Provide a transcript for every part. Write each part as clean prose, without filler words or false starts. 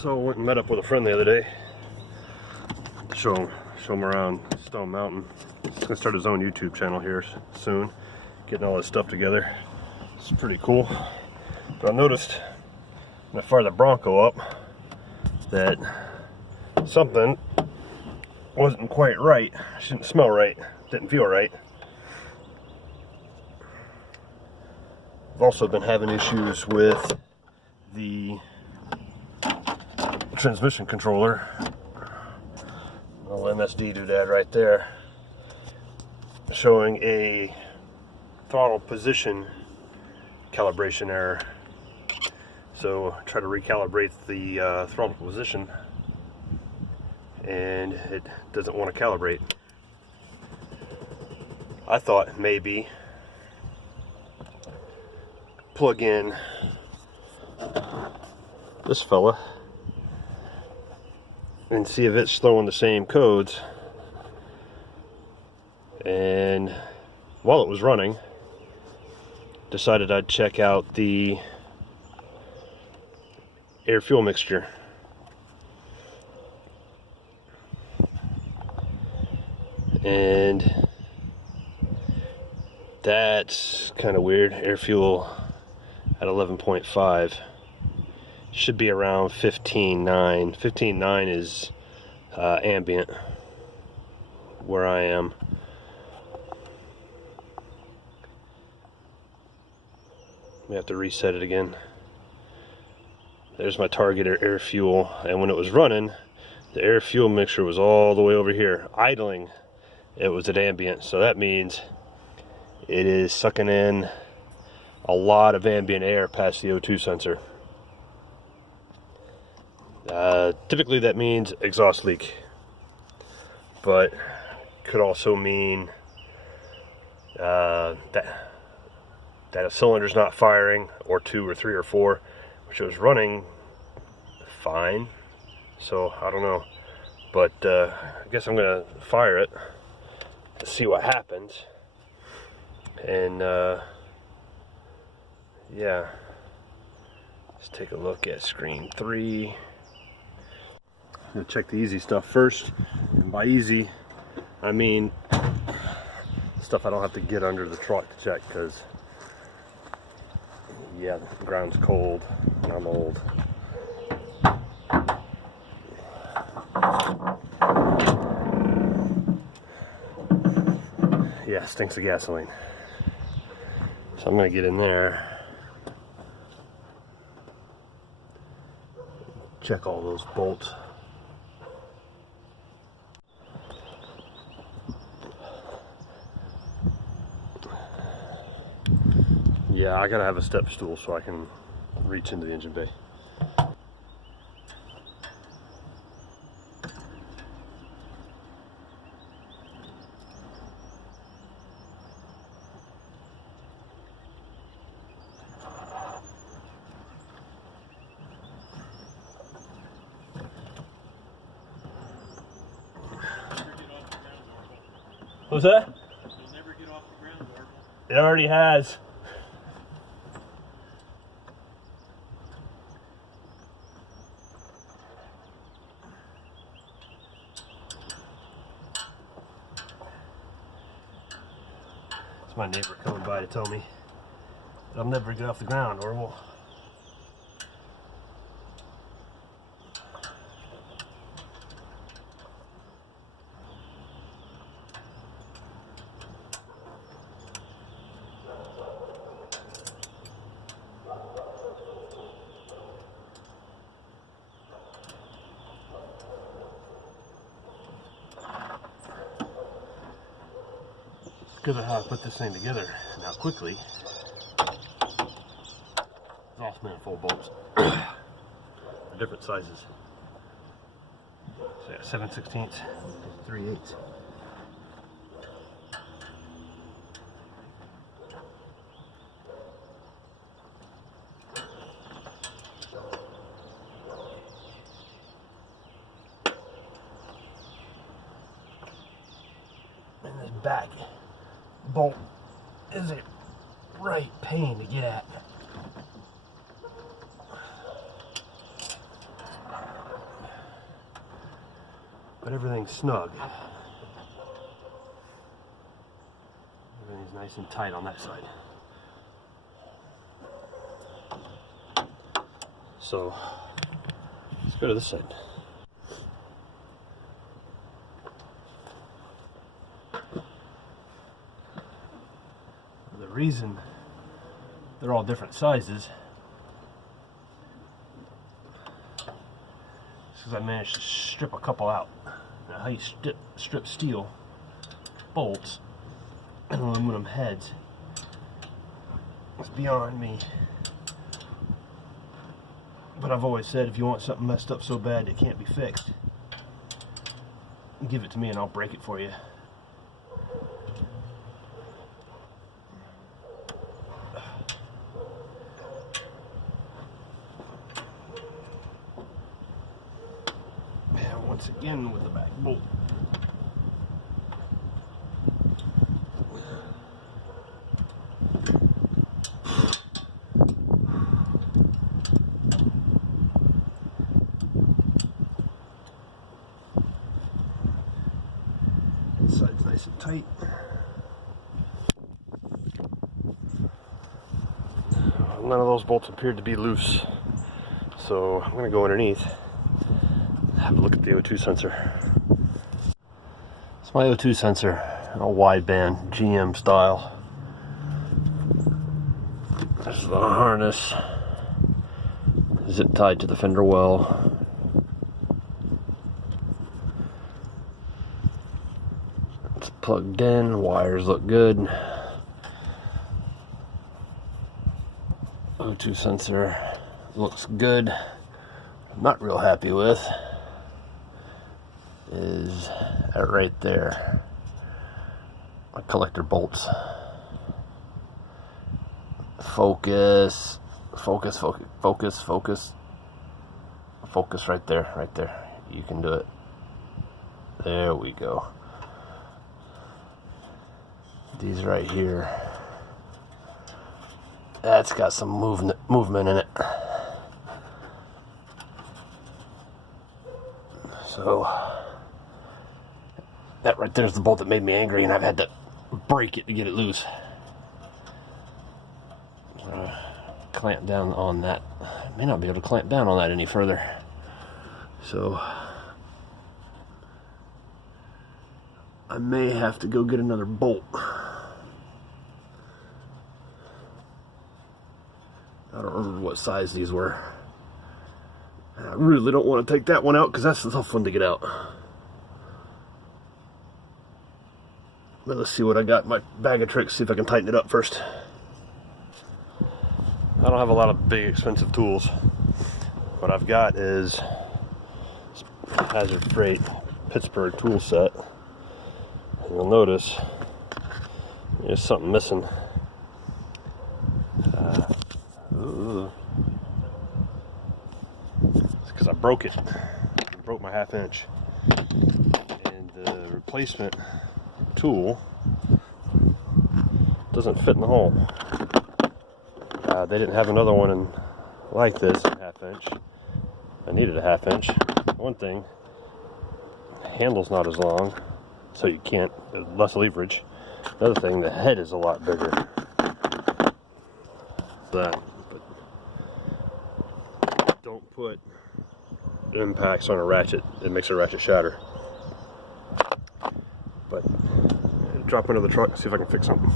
So I went and met up with a friend the other day to show him around Stone Mountain. He's gonna start his own YouTube channel here soon, getting all this stuff together. It's pretty cool. But I noticed when I fired the Bronco up that something wasn't quite right. It didn't smell right, didn't feel right. I've also been having issues with the transmission controller. Little MSD doodad right there, showing a throttle position calibration error. So try to recalibrate the throttle position, and it doesn't want to calibrate. I thought maybe plug in this fella and see if it's throwing the same codes. And while it was running, decided I'd check out the air fuel mixture. And that's kind of weird. Air fuel at 11.5 should be around 15.9. 15.9 is ambient where I am. We have to reset it again. There's my target air fuel, and when it was running, the air fuel mixture was all the way over here. Idling, it was at ambient, so that means it is sucking in a lot of ambient air past the O2 sensor. Typically that means exhaust leak, but could also mean that a cylinder's not firing, or 2 or 3 or 4, which it was running fine. So I don't know, but I guess I'm gonna fire it to see what happens. And yeah, let's take a look at screen 3. I'm gonna check the easy stuff first, and by easy I mean stuff I don't have to get under the truck to check, because yeah, the ground's cold and I'm old. Yeah, stinks of gasoline. So I'm gonna get in there, check all those bolts. Yeah, I gotta have a step stool so I can reach into the engine bay. What's that? You'll never get off the ground, Orville. It already has. It's my neighbor coming by to tell me that I'll never get off the ground, Orville. Because of how I put this thing together now quickly. Exhaust manifold bolts are different sizes. So yeah, 7/16, 3/8. And this back bolt is a right pain to get at. but everything's snug. Everything's nice and tight on that side. So let's go to this side. The reason they're all different sizes is because I managed to strip a couple out. Now, how you strip steel bolts and aluminum heads is beyond me. But I've always said, if you want something messed up so bad it can't be fixed, give it to me and I'll break it for you. And once again with the back bolt. Side's nice and tight. None of those bolts appeared to be loose, so I'm going to go underneath, have a look at the O2 sensor. It's my O2 sensor, a wideband GM style. This is the harness, zip tied to the fender well. Plugged in, wires look good. O2 sensor looks good. I'm not real happy with is that right there. My collector bolts. Focus right there. You can do it. There we go. These right here, that's got some movement in it. So that right there's the bolt that made me angry, and I've had to break it to get it loose. Clamp down on that. I may not be able to clamp down on that any further. So I may have to go get another bolt. I don't remember what size these were. And I really don't want to take that one out because that's a tough one to get out. But let's see what I got in my bag of tricks, see if I can tighten it up first. I don't have a lot of big expensive tools. What I've got is Hazard Freight Pittsburgh tool set. And you'll notice there's something missing. It's because I broke it. I broke my 1/2 inch. And the replacement tool doesn't fit in the hole. They didn't have another one like this, 1/2 inch. I needed a 1/2 inch. One thing, the handle's not as long, so you can't, less leverage. Another thing, the head is a lot bigger. But don't put impacts on a ratchet, it makes a ratchet shatter. But drop into the truck, see if I can fix something.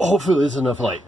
Hopefully there's enough light.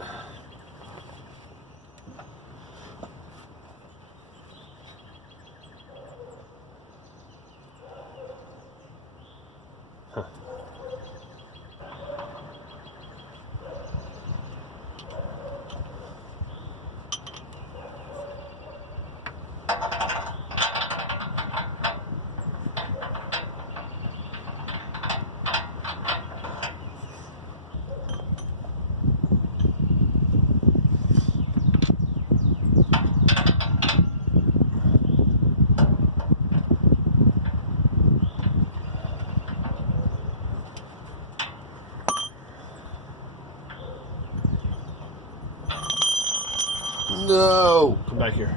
No! Come back here.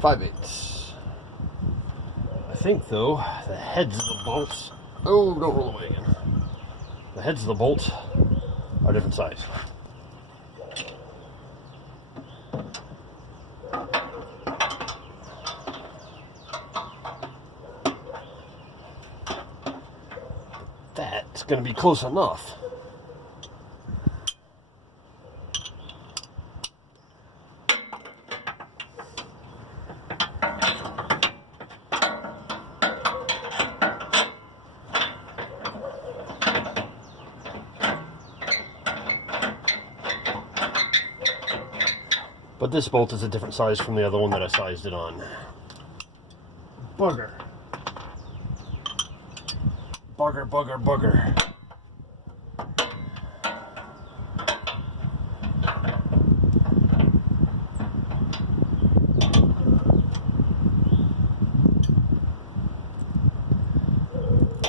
Five-eighths. I think, though, the heads of the bolts... Oh, don't roll away again. The heads of the bolts are different size. That's going to be close enough. But this bolt is a different size from the other one that I sized it on. Bugger. Bugger, bugger, bugger.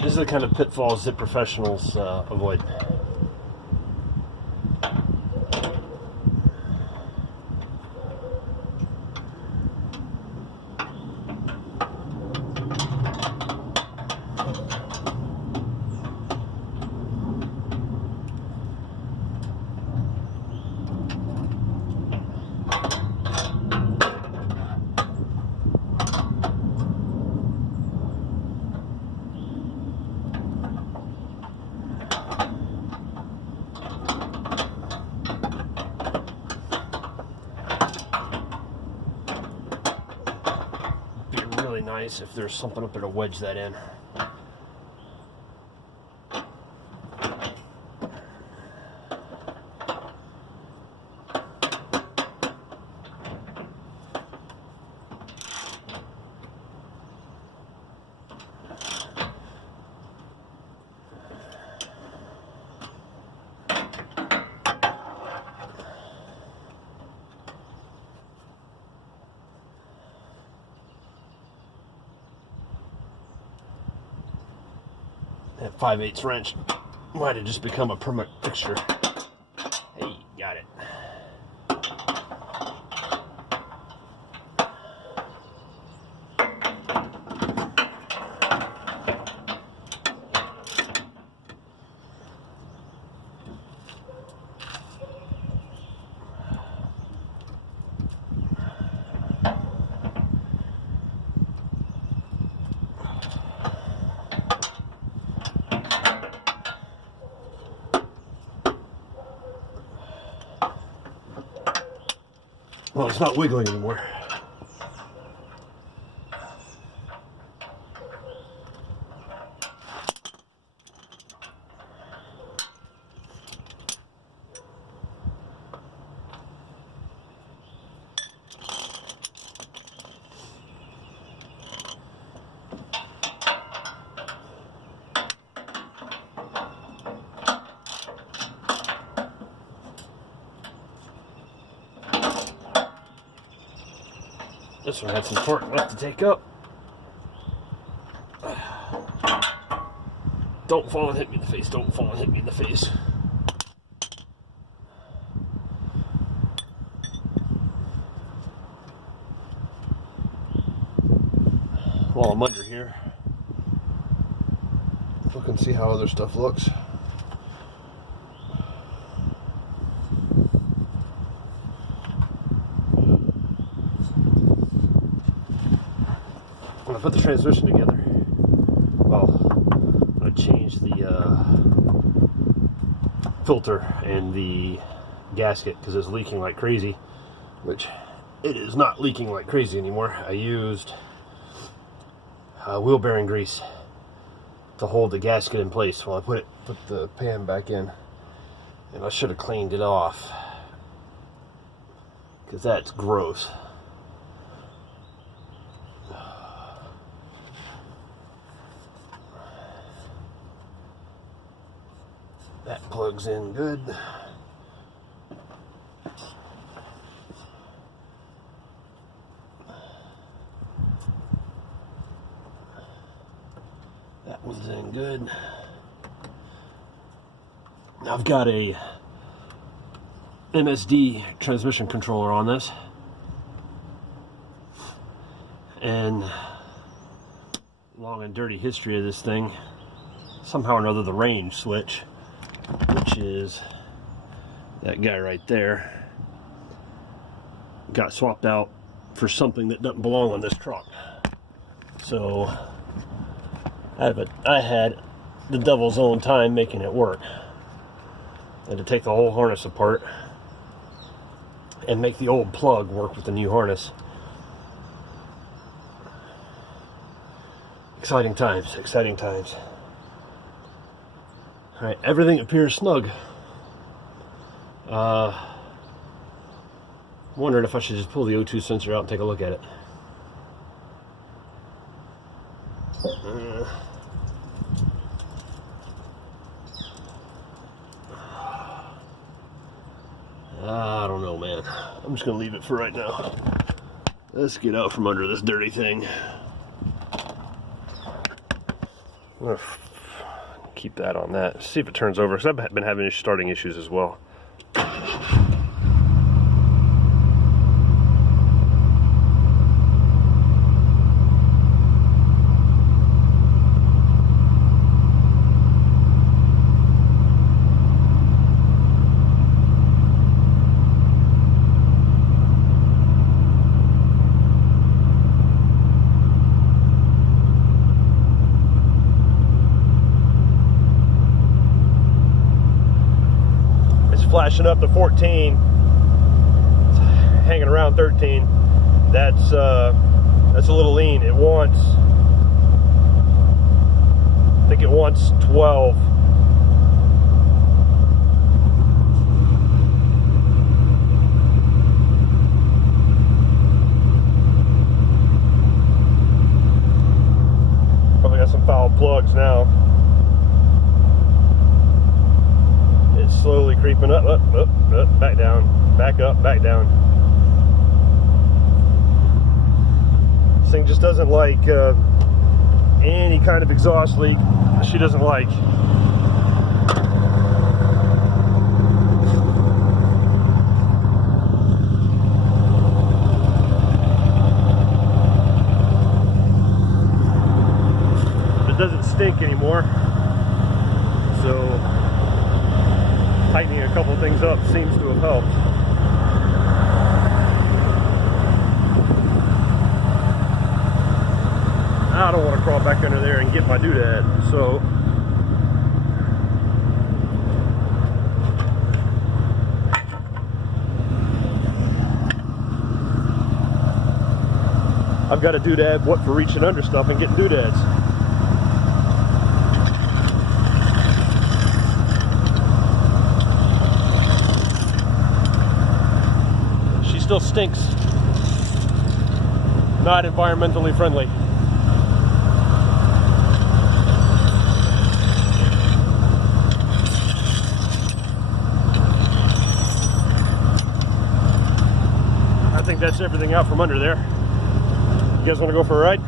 These are the kind of pitfalls that professionals avoid. Nice if there's something up there to wedge that in. That 5/8 wrench might have just become a permanent fixture. Hey, got it. Well, it's not wiggling anymore. This one had some torque left to take up. Don't fall and hit me in the face. Don't fall and hit me in the face. While I'm under here, look and see how other stuff looks. When I put the transmission together, well, I changed the filter and the gasket because it's leaking like crazy, which it is not leaking like crazy anymore. I used wheel bearing grease to hold the gasket in place while I put the pan back in, and I should have cleaned it off because that's gross. That plugs in good. That one's in good. I've got a MSD transmission controller on this, and long and dirty history of this thing, somehow or another the range switch, which is that guy right there, got swapped out for something that doesn't belong on this truck. So I had the devil's own time making it work. I had to take the whole harness apart and make the old plug work with the new harness. Exciting times, exciting times. Alright, everything appears snug. Wondered if I should just pull the O2 sensor out and take a look at it. I don't know, man. I'm just gonna leave it for right now. Let's get out from under this dirty thing. I'm gonna keep that on that. See if it turns over, because I've been having starting issues as well. Flashing up to 14, it's hanging around 13. That's a little lean. It wants, I think it wants 12. Probably got some foul plugs now. Slowly creeping up, back down, back up, back down. This thing just doesn't like any kind of exhaust leak. She doesn't like. It doesn't stink anymore. So tightening a couple things up seems to have helped. I don't want to crawl back under there and get my doodad, so I've got a doodad what for reaching under stuff and getting doodads. Still stinks. Not environmentally friendly. I think that's everything out from under there. You guys want to go for a ride?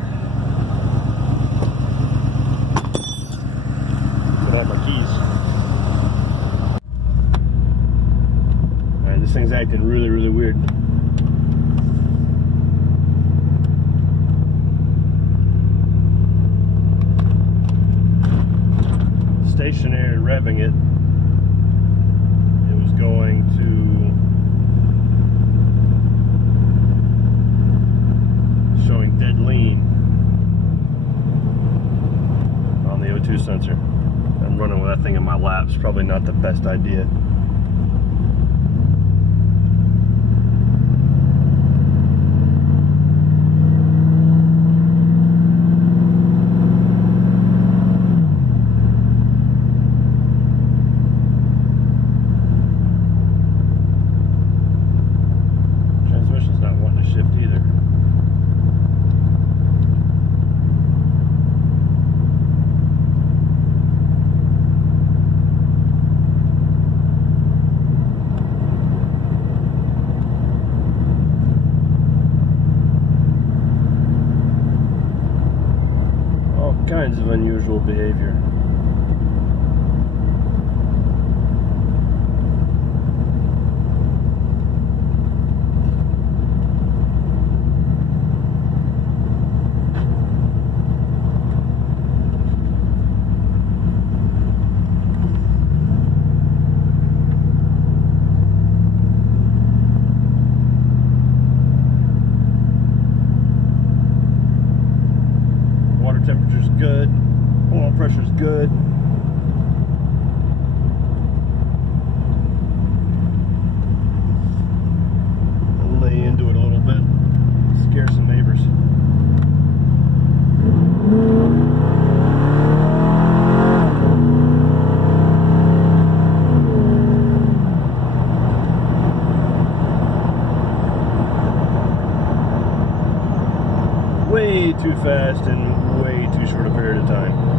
Put out my keys. Alright, this thing's acting really, really weird. Stationary revving it, it was going to showing dead lean on the O2 sensor. I'm running with that thing in my lap. It's probably not the best idea. Kinds of unusual behavior. good. I'll lay into it a little bit, scare some neighbors. Way too fast in way too short a period of time.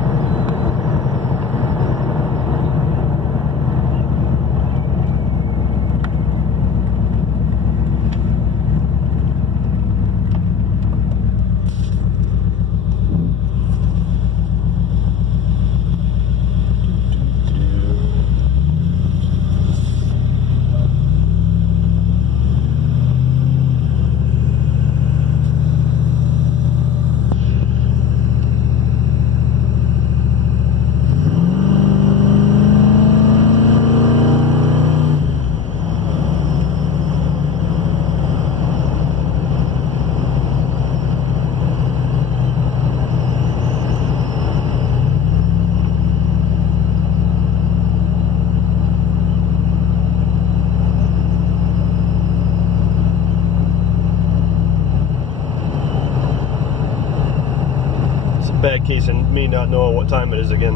Bad case in me not knowing what time it is again.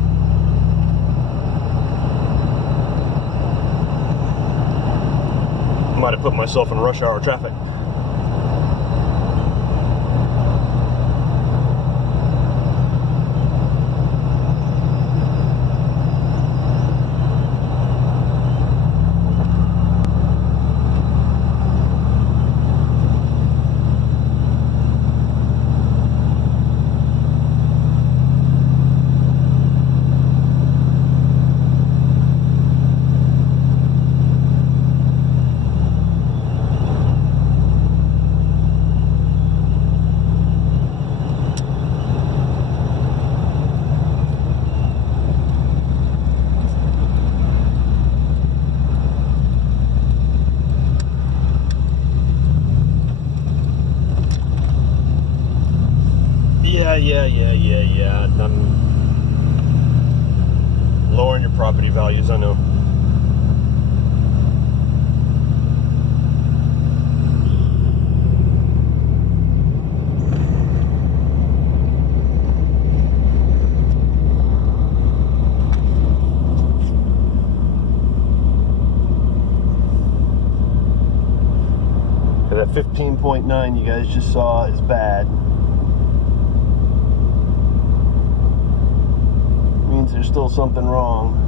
Might have put myself in rush hour traffic. Yeah. I'm lowering your property values, I know. That 15.9 you guys just saw is bad. Means there's still something wrong.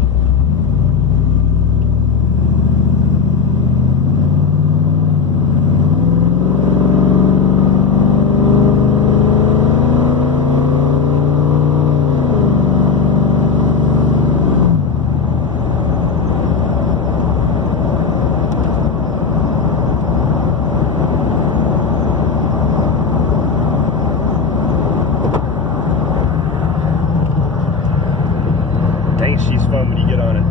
She's fun when you get on it.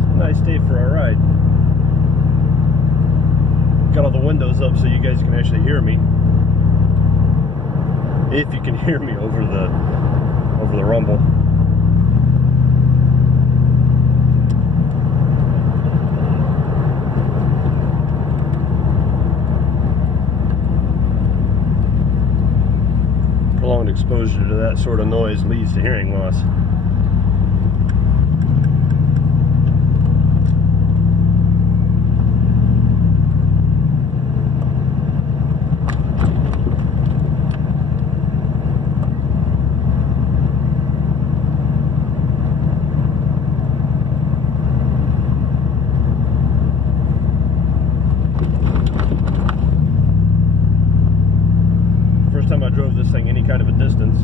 It's a nice day for a ride. Got all the windows up so you guys can actually hear me. If you can hear me over the rumble. Prolonged exposure to that sort of noise leads to hearing loss. First time I drove this thing any kind of a distance.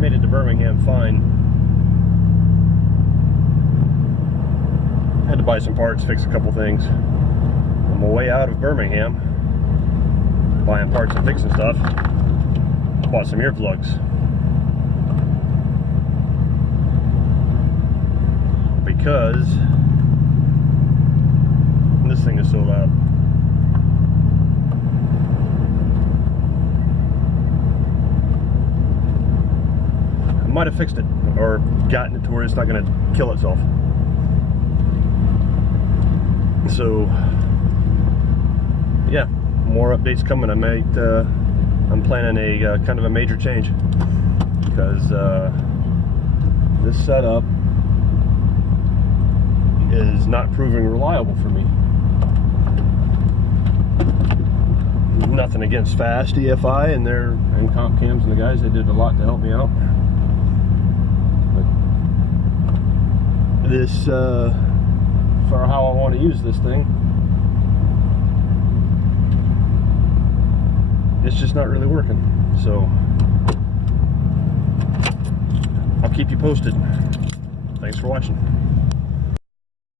Made it to Birmingham fine. Had to buy some parts, fix a couple things. On my way out of Birmingham, buying parts and fixing stuff, bought some earplugs. Because this thing is so loud. I might have fixed it or gotten it to where it's not going to kill itself. So yeah, more updates coming. I'm planning a kind of a major change because this setup is not proving reliable for me. Nothing against Fast EFI and Comp Cams and the guys, they did a lot to help me out. But this for how I want to use this thing, it's just not really working. So I'll keep you posted. Thanks for watching.